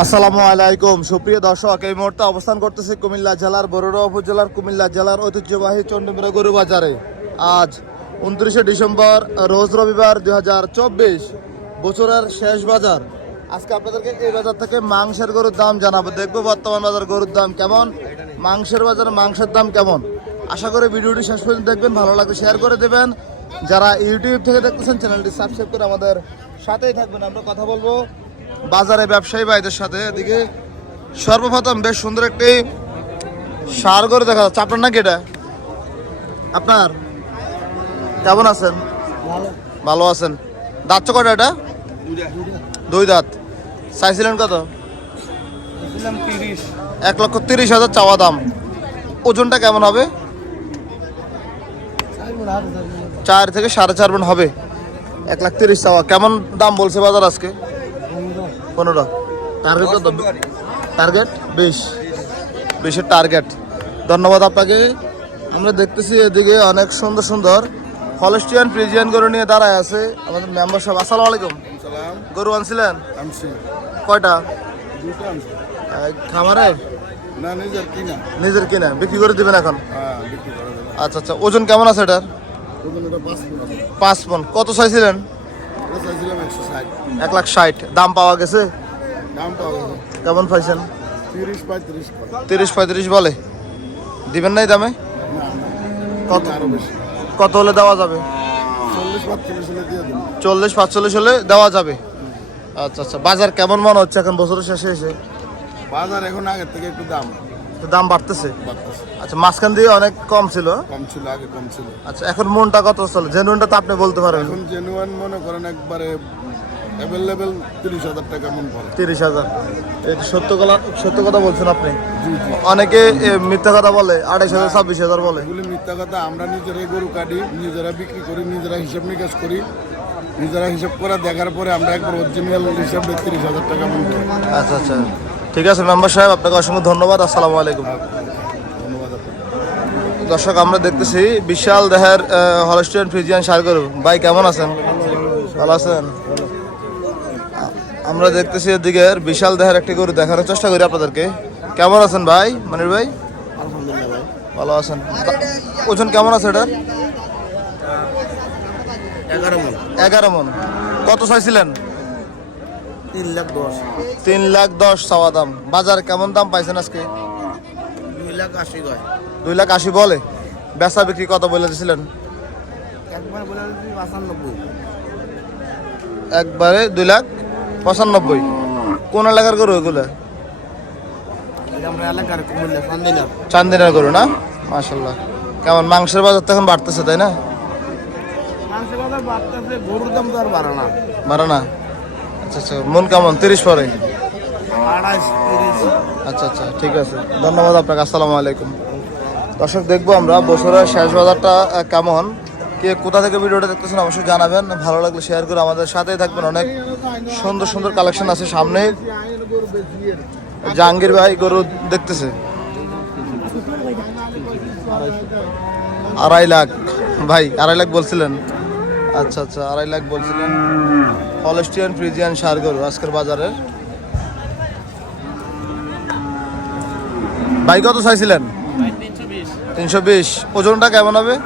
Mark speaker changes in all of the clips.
Speaker 1: আসসালামু আলাইকুম। সুপ্রিয় দর্শক, এই মুহূর্তে অবস্থান করতেছে কুমিল্লা জেলার বরুড়া উপজেলার কুমিল্লা জেলার ঐতিহ্যবাহী চন্ডীমুড়া গরু বাজারে। আজ উনত্রিশে ডিসেম্বর, রোজ রবিবার দুই হাজার চব্বিশ, বছরের শেষ বাজার। আজকে আপনাদেরকে এই বাজার থেকে মাংসের গরুর দাম জানাব। দেখব বর্তমান বাজার গরুর দাম কেমন, মাংসের বাজার মাংসের দাম কেমন। আশা করি ভিডিওটি শেষ পর্যন্ত দেখবেন, ভালো লাগলে শেয়ার করে দেবেন। যারা ইউটিউব থেকে দেখতেছেন চ্যানেলটি সাবস্ক্রাইব করে আমাদের সাথেই থাকবেন। আমরা কথা বলব বাজারে ব্যবসায়ী ভাইদের সাথে এদিকে সর্বপ্রথম বেশ সুন্দর একটি সার করে দেখা যাচ্ছে। আপনার নাকি এটা? আপনার? কেমন আছেন? ভালো। আছেন। দাঁত কটা এটা? দুই দাঁত। চাইছিলেন কত? এক লক্ষ তিরিশ হাজার চাওয়া দাম। ওজনটা কেমন হবে? চার থেকে সাড়ে চার মন হবে। এক লাখ তিরিশ চাওয়া। কেমন দাম বলছে বাজার আজকে? পনেরো। টার্গেট কত? টার্গেট বিশ। বিশের টার্গেট ধন্যবাদ আপনাকে। আমরা দেখতেছি এদিকে অনেক সুন্দর সুন্দর ফলেস্টিয়ান ফ্রিজিয়ান গরু নিয়ে দাঁড়ায় আছে। আমাদের মেম্বার সাহেব আসসালামু আলাইকুম। গরু আনছিলেন? কয়টা? খামারের
Speaker 2: নিজের কিনা।
Speaker 1: বিক্রি করে দিবেন এখন?
Speaker 2: হ্যাঁ বিক্রি করা যাবে
Speaker 1: আচ্ছা আচ্ছা। ওজন কেমন আছে এটার?
Speaker 2: পাঁচ
Speaker 1: পন কত চাইছিলেন এক লাখ ষাট। দাম পাওয়া গেছে?
Speaker 2: দাম পাওয়া গেছে।
Speaker 1: কেমন পাইছেন?
Speaker 2: তিরিশ পঁয়ত্রিশ
Speaker 1: বলে। দিবেন নাই দামে? কত কত হলে দেওয়া যাবে?
Speaker 2: চল্লিশ পাঁচচল্লিশ হলে
Speaker 1: দেওয়া যাবে। আচ্ছা আচ্ছা। বাজার কেমন মনে হচ্ছে এখন? বছরের শেষে এসে।
Speaker 2: বাজার এখন আগের থেকে একটু দাম।
Speaker 1: তো দাম বাড়তেছে। আচ্ছা মাঝখান দিয়ে অনেক কম ছিল।
Speaker 2: কম ছিল আগে কম ছিল।
Speaker 1: আচ্ছা এখন মনটা কত চলে? জেনুইনটা তো আপনি বলতে পারেন।
Speaker 2: এখন জেনুয়ান মনে করেন একবারে অ্যাভেলেবেল তিরিশ হাজার টাকা মন পড়ে।
Speaker 1: তিরিশ হাজার। সত্য কথা সত্য কথা বলছেন আপনি? অনেকে মিথ্যা কথা বলে আঠাইশ হাজার ছাব্বিশ হাজার বলে।
Speaker 2: এগুলি মিথ্যা কথা আমরা নিজেরাই গরু কাটি নিজেরা বিক্রি করি নিজেরা হিসাব নিকাশ করি। নিজেরা হিসাব করে দেখার পরে আমরা একবার অরিজিনাল হিসাব তিরিশ হাজার টাকা মন পড়ে।
Speaker 1: আচ্ছা আচ্ছা। ঠিক আছে মেম্বার সাহেব আপনাকে অসংখ্য ধন্যবাদ আসসালামু আলাইকুম। দর্শক আমরা দেখতেছি বিশাল দেহের হলস্টিয়ান ফ্রিজিয়ান সার গরু ভাই কেমন আছেন? ভালো আছেন? আমরা দেখতেছি এদিকে বিশাল দেহের একটি গরু দেখানোর চেষ্টা করি আপনাদেরকে। কেমন আছেন ভাই মনির ভাই? ভালো আছেন। ওজন কেমন আছে এটার?
Speaker 2: এগারো মন।
Speaker 1: এগারো মন। কত চাইছিলেন?
Speaker 2: তিন লাখ দশ।
Speaker 1: তিন লাখ দশ চাওয়া দাম। বাজার কেমন দাম পাইছেন আজকে?
Speaker 2: দুই লাখ আশি গয়
Speaker 1: দুই লাখ আশি বলে। বেচা বিক্রি কত বলে দিয়েছিলেন
Speaker 2: একবার বলে পঁচানব্বই।
Speaker 1: একবারে দুই লাখ পঁচানব্বই। কোন এলাকার গরু এগুলো? চান্দিনার। গরু না? মাশাল্লাহ কেমন মাংসের বাজার তো এখন বাড়তেছে তাই না?
Speaker 2: মাংসের বাজার বাড়তেছে গরুর দাম তো আর বাড়ে না।
Speaker 1: বাড়ে না। আচ্ছা আচ্ছা মন কেমন? তিরিশ পরে? আচ্ছা আচ্ছা ঠিক আছে। ধন্যবাদ আপনাকে আসসালামু আলাইকুম। দর্শক দেখব আমরা বছরের শেষ বাজারটা কেমন? কে কোথা থেকে ভিডিওটা দেখতেছেন অবশ্যই জানাবেন। ভালো লাগলে শেয়ার করে আমাদের সাথেই থাকবেন। অনেক সুন্দর সুন্দর কালেকশন আছে সামনে। জাহাঙ্গীর ভাই গরু দেখতেছে। আড়াই লাখ। ভাই আড়াই লাখ বলছিলেন। আচ্ছা আচ্ছা আড়াই লাখ বলছিলেন। হলস্টিয়ান ফ্রিজিয়ান সার গরু আজকের বাজারের ভাই, কত চাইছিলেন? তিনশো বিশ। ওজনটা কেমন হবে?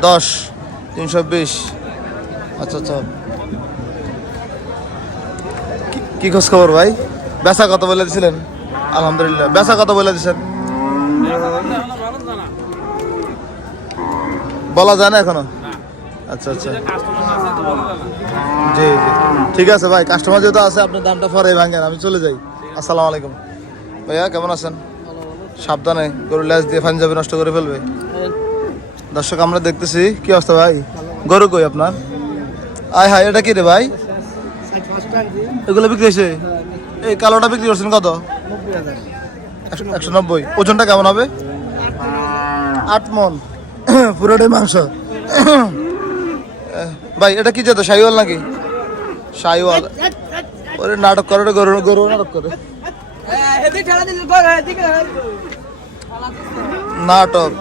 Speaker 1: দশ। তিনশো বিশ। আচ্ছা আচ্ছা। কি- খোঁজ খবর ভাই? বেচা কত বলে দিছিলেন? আলহামদুলিল্লাহ। বেচা কত বলে দিছেন? বলা যায় না এখনও। আচ্ছা আচ্ছা। জি জি। ঠিক আছে ভাই কাস্টমার যেহেতু আছে আপনি দামটা পরে ভাঙেন আমি চলে যাই। আসসালামু আলাইকুম। ভাইয়া কেমন আছেন? সাবধানে গরু ল্যাস দিয়ে পাঞ্জাবি নষ্ট করে ফেলবে। দর্শক আমরা দেখতেছি কি অবস্থা ভাই? গরু কই আপনার? আয় হায় এটা কি রে ভাই? এগুলো বিক্রি হয়েছে? এই কালোটা বিক্রি করছেন কত? একশো- নব্বই। ওজনটা কেমন হবে? আট মন। পুরোটাই মাংস। ভাই এটা কি যেত শাহিওয়াল নাকি? শাহিওয়াল। ওরে নাটক করে ওটা গরু গরু নাটক করে। নাটক।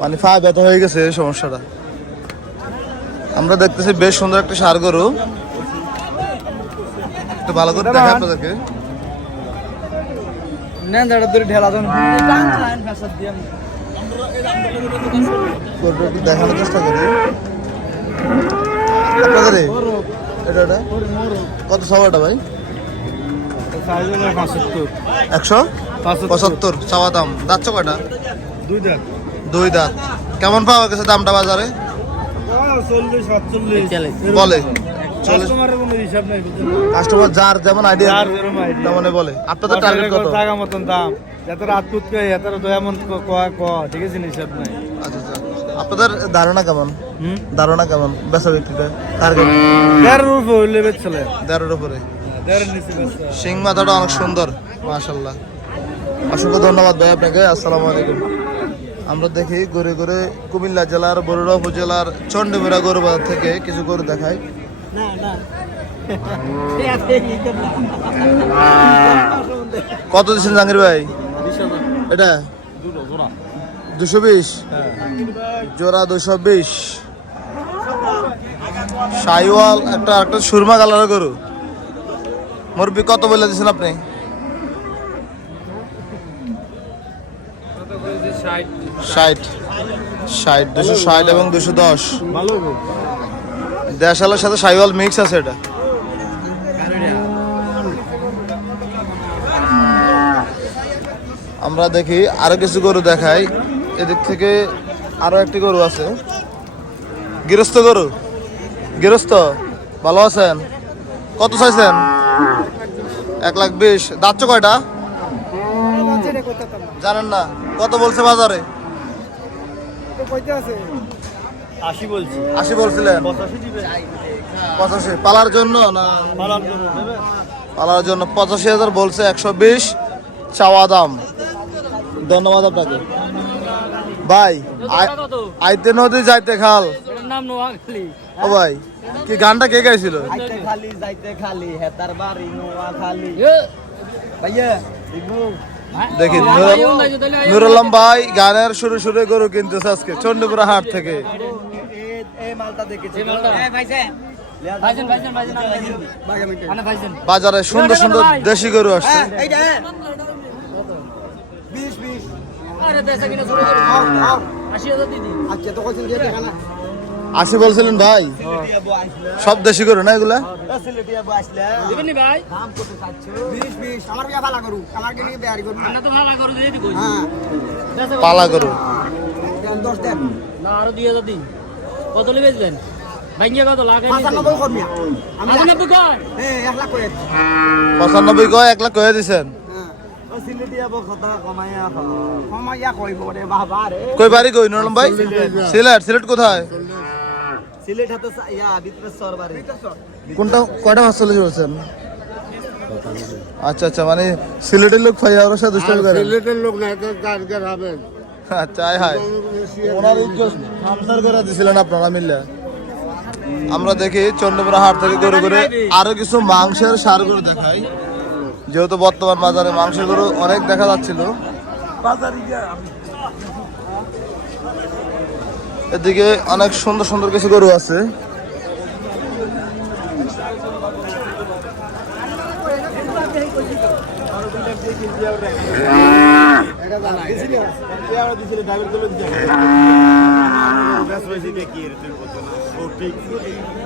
Speaker 1: মানে পা ব্যথা হয়ে গেছে এই সমস্যাটা। আমরা দেখতেছি বেশ সুন্দর একটা সার গরু। একটু ভালো করে দেখা আপনাদেরকে।
Speaker 3: নেন দাঁড়া ধরে ঢেলা দেন।
Speaker 1: গরুটা একটু দেখানোর চেষ্টা করি। আপনাদের? এটা কত সবাটা ভাই? একশো? পঁচাত্তর চাওয়া দাম। যাচ্ছ কয়টা?
Speaker 3: দুই দেখ
Speaker 1: দুই দাঁত। কেমন পাওয়া গেছে দামটা বাজারে? বলে।
Speaker 3: কাস্টমারের কোনো হিসাব নেই
Speaker 1: কাস্টমার যার যেমন আইডিয়া
Speaker 3: যার যেরকম idea।
Speaker 1: তেমনে বলে। আপনাদের টার্গেট কত?
Speaker 3: জায়গা মতন দাম। যাতে রাত কুত কে এত তো এমন ক ক ঠিক আছে হিসাব নাই।
Speaker 1: আচ্ছা আচ্ছা। আপনাদের ধারণা কেমন? ধারণা কেমন? বেচা বিক্রিটা টার্গেট
Speaker 3: হইলে বেচলে
Speaker 1: দেড়ের উপরে। সিং মাথাটা অনেক সুন্দর মাশাল্লাহ অসংখ্য ধন্যবাদ ভাই আপনাকে আসসালামু আলাইকুম। আমরা দেখি ঘুরে ঘুরে কুমিল্লা জেলার বরুড়া উপজেলার চন্ডীমেরা গরু বাজার থেকে কিছু গরু কত দিচ্ছেন জাহাঙ্গীর ভাই? এটা? দুশো বিশ? জোড়া দুশো বিশ। সাইওয়াল একটা একটা সুরমা কালারের গরু। মুরব্বি কত বলে দিচ্ছেন আপনি? ষাট। ষাট। দুশো ষাট এবং দুশো দশ।
Speaker 3: ভালো
Speaker 1: দেশালের সাথে সাইওয়াল মিক্স আছে এটা। আমরা দেখি আরও কিছু গরু দেখাই। এদিক থেকে আরও একটি গরু আছে। গৃহস্থ গরু। গৃহস্থ, ভালো আছেন? কত চাইছেন? এক লাখ বিশ। দাচ্ছ কয়টা? জানেন না। কত বলছে বাজারে?
Speaker 3: আশি বলছি।
Speaker 1: আশি বলছিলেন?
Speaker 3: পঁচাশি
Speaker 1: পালার জন্য না?
Speaker 3: পালার জন্য
Speaker 1: পালার জন্য পঁচাশি হাজার বলছে একশো বিশ। চাওয়া দাম। ধন্যবাদ আপনাকে। ভাই আইতে নদী যাইতে খাল।
Speaker 4: নাম নোয়াখালী।
Speaker 1: ও ভাই কি গানটা কে গাইছিল?
Speaker 3: আইতে খালি যাইতে খালি হেতার বাড়ি নোয়া খালি ভাইয়া
Speaker 1: দেখি নুর- নুরুল্লাম ভাই গানের শুরু শুরু গরু কিনতেছে আজকে চন্ডীপুরা হাট থেকে।
Speaker 3: এই মালটা দেখেছি
Speaker 4: ভাইজান ভাইজান ভাইজান ভাইজান আনা ভাইজান
Speaker 1: বাজারে সুন্দর সুন্দর দেশি গরু আসছে
Speaker 4: হাজার দিদি
Speaker 3: আচ্ছা তো
Speaker 1: আশি বলছিলেন ভাই? সব দেশি গরু না এগুলা?
Speaker 3: করু করু
Speaker 4: করে
Speaker 1: পালা
Speaker 4: না আরও দুই হাজার দিন কত লাগাই
Speaker 3: পঁচানব্বই
Speaker 4: কয়,
Speaker 3: এক লাখ করে
Speaker 1: কয় দিছেন। কই বাড়ি কই নুরুল্লাম ভাই? সিলেট সিলেট কোথায়?
Speaker 3: সিলেট হাতে ইয়া
Speaker 1: কোনটা কয়টা চলে বলছেন আচ্ছা আচ্ছা মানে সিলেটের লোক ফাইয়া ওর সাথে দুষ্টামি করে
Speaker 2: সিলেটের লোক না টার্গেট হবে
Speaker 1: আচ্ছা আয় হায়। ওনার ইজ্জত করে দিছিলেন আপনারা মিললে আমরা দেখি চন্দ্রপুরা হাট থেকে গরু করে আরও কিছু মাংসের সার গরু দেখাই। যেহেতু বর্তমান বাজারে মাংসের গরু অনেক দেখা যাচ্ছিল। এদিকে অনেক সুন্দর সুন্দর কিছু গরু আছে।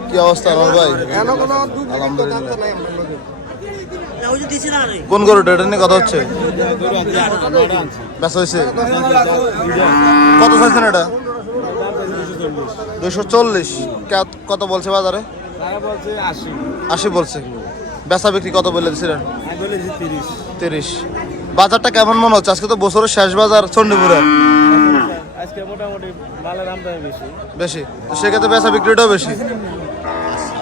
Speaker 1: কি অবস্থা আমার ভাই? আলহামদুলিল্লাহ। কোন গরুটা? এটা নিয়ে কথা হচ্ছে। ব্যস্ত হয়েছে? কত চাইছেন এটা? দুশো চল্লিশ। কত বলছে বাজারে?
Speaker 3: আশি।
Speaker 1: বলছে। বেচা বিক্রি কত বলে দিছিলেন
Speaker 3: বলেছি তিরিশ।
Speaker 1: বাজারটা কেমন মনে হচ্ছে? আজকে তো বছরের শেষ বাজার চণ্ডীপুরে।
Speaker 3: আজকে মোটামুটি মালের দামটা বেশি।
Speaker 1: সেক্ষেত্রে বেচা বিক্রিটাও বেশি।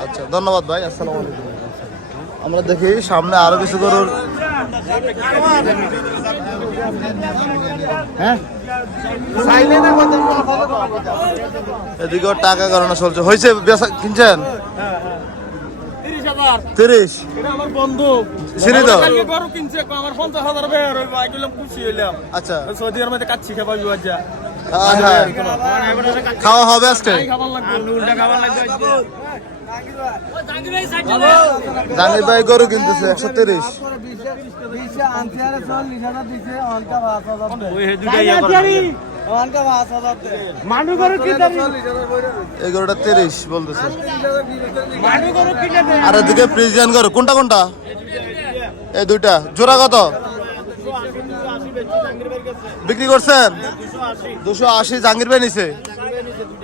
Speaker 1: আচ্ছা ধন্যবাদ ভাই। আসসালামু আলাইকুম। আমরা দেখি সামনে আরও কিছু গরুর এদিকেও টাকা গণনা চলছে। হয়েছে কিনছেন?
Speaker 4: তিরিশ
Speaker 3: বন্ধু। কিনছে আমার পঞ্চাশ হাজার খুশি হইলাম।
Speaker 1: আচ্ছা।
Speaker 3: সৌদি আরবে কাচ্ছি খাবার যা।
Speaker 1: হ্যাঁ, হ্যাঁ। খাওয়া হবে আজকে?
Speaker 3: খাবার লাগবে। খাবার
Speaker 1: ভাই গরু কিনতেছে, একশো তিরিশ। এই গরুটা তিরিশ আর এদিকে প্রিজিয়ান গরু, কোনটা কোনটা? এই দুইটা। জোড়া কত? বিক্রি করছেন? দুশো আশি জাহাঙ্গীর ভাই নিছে।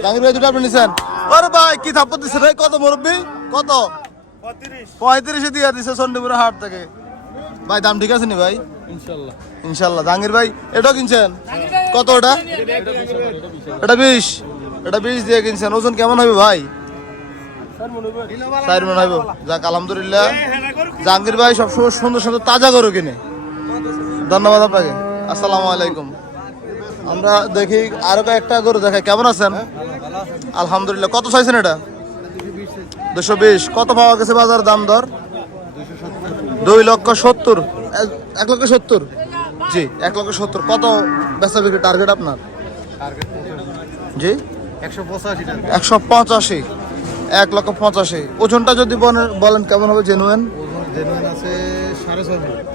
Speaker 1: জাহাঙ্গীর ভাই দুটো আপনি নিছেন? আরে ভাই কি থাপ্পর দিচ্ছে ভাই? কত মুরব্বী? কত? পঁয়ত্রিশে। দিয়ে দিছে চন্ডীপুরের হাট থেকে। ভাই দাম ঠিক আছে নি ভাই? ইনশাল্লাহ। ইনশাল্লাহ। জাহাঙ্গীর ভাই এটাও কিনছেন? কত ওটা? এটা বিশ। এটা বিশ। দিয়ে কিনছেন। ওজন কেমন হবে ভাই? চার মন হইব যাক আলহামদুলিল্লাহ। জাহাঙ্গীর ভাই সবসময় সুন্দর সুন্দর তাজা গরু কিনে। ধন্যবাদ আপনাকে। আসসালামু আলাইকুম। আমরা দেখি আরও একটা গরু দেখাই। কেমন আছেন? আলহামদুলিল্লাহ। কত চাইছেন এটা? দুশো বিশ। কত পাওয়া গেছে বাজার দাম দর? দুই লক্ষ সত্তর। এক- লক্ষ সত্তর? জি এক লক্ষ সত্তর। কত বেচা বিক্রি টার্গেট আপনার? জি?
Speaker 2: একশো পঁচাশি।
Speaker 1: এক লক্ষ পঁচাশি। ওজনটা যদি বলেন- কেমন হবে? জেনুয়েন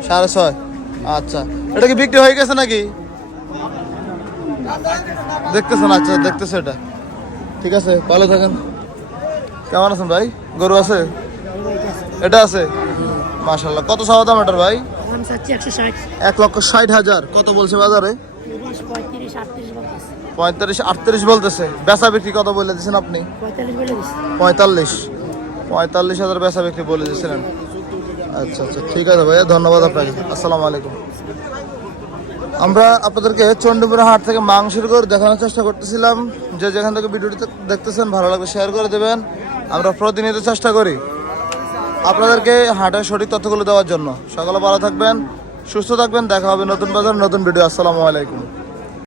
Speaker 2: সাড়ে ছয়।
Speaker 1: আচ্ছা। এটা কি বিক্রি হয়ে গেছে নাকি? দেখতেছেন আচ্ছা দেখতেছে এটা। ঠিক আছে ভালো থাকেন। কেমন আছেন ভাই? গরু আছে? এটা আছে? মাশাল্লাহ কত চাওয়া দাম এটার ভাই? এক লক্ষ ষাট হাজার কত বলছে বাজারে? পঁয়তাল্লিশ আটত্রিশ বলতেছে। বেচা বিক্রি কত বলে দিয়েছেন আপনি?
Speaker 5: পঁয়তাল্লিশ
Speaker 1: পঁয়তাল্লিশ। পঁয়তাল্লিশ হাজার বেচা বিক্রি বলে দিয়েছিলেন। আচ্ছা আচ্ছা ঠিক আছে ভাইয়া ধন্যবাদ আপনাকে। আসসালামু আলাইকুম। আমরা আপনাদেরকে চণ্ডীপুর হাট থেকে মাংসের গরু দেখানোর চেষ্টা করতেছিলাম। যে যেখান থেকে ভিডিওটি দেখতেছেন, ভালো লাগবে শেয়ার করে দেবেন। আমরা প্রতিনিয়ত চেষ্টা করি আপনাদেরকে হাটের সঠিক তথ্যগুলো দেওয়ার জন্য। সকালে ভালো থাকবেন, সুস্থ থাকবেন, দেখা হবে নতুন বাজার, নতুন ভিডিও। আসসালামু আলাইকুম।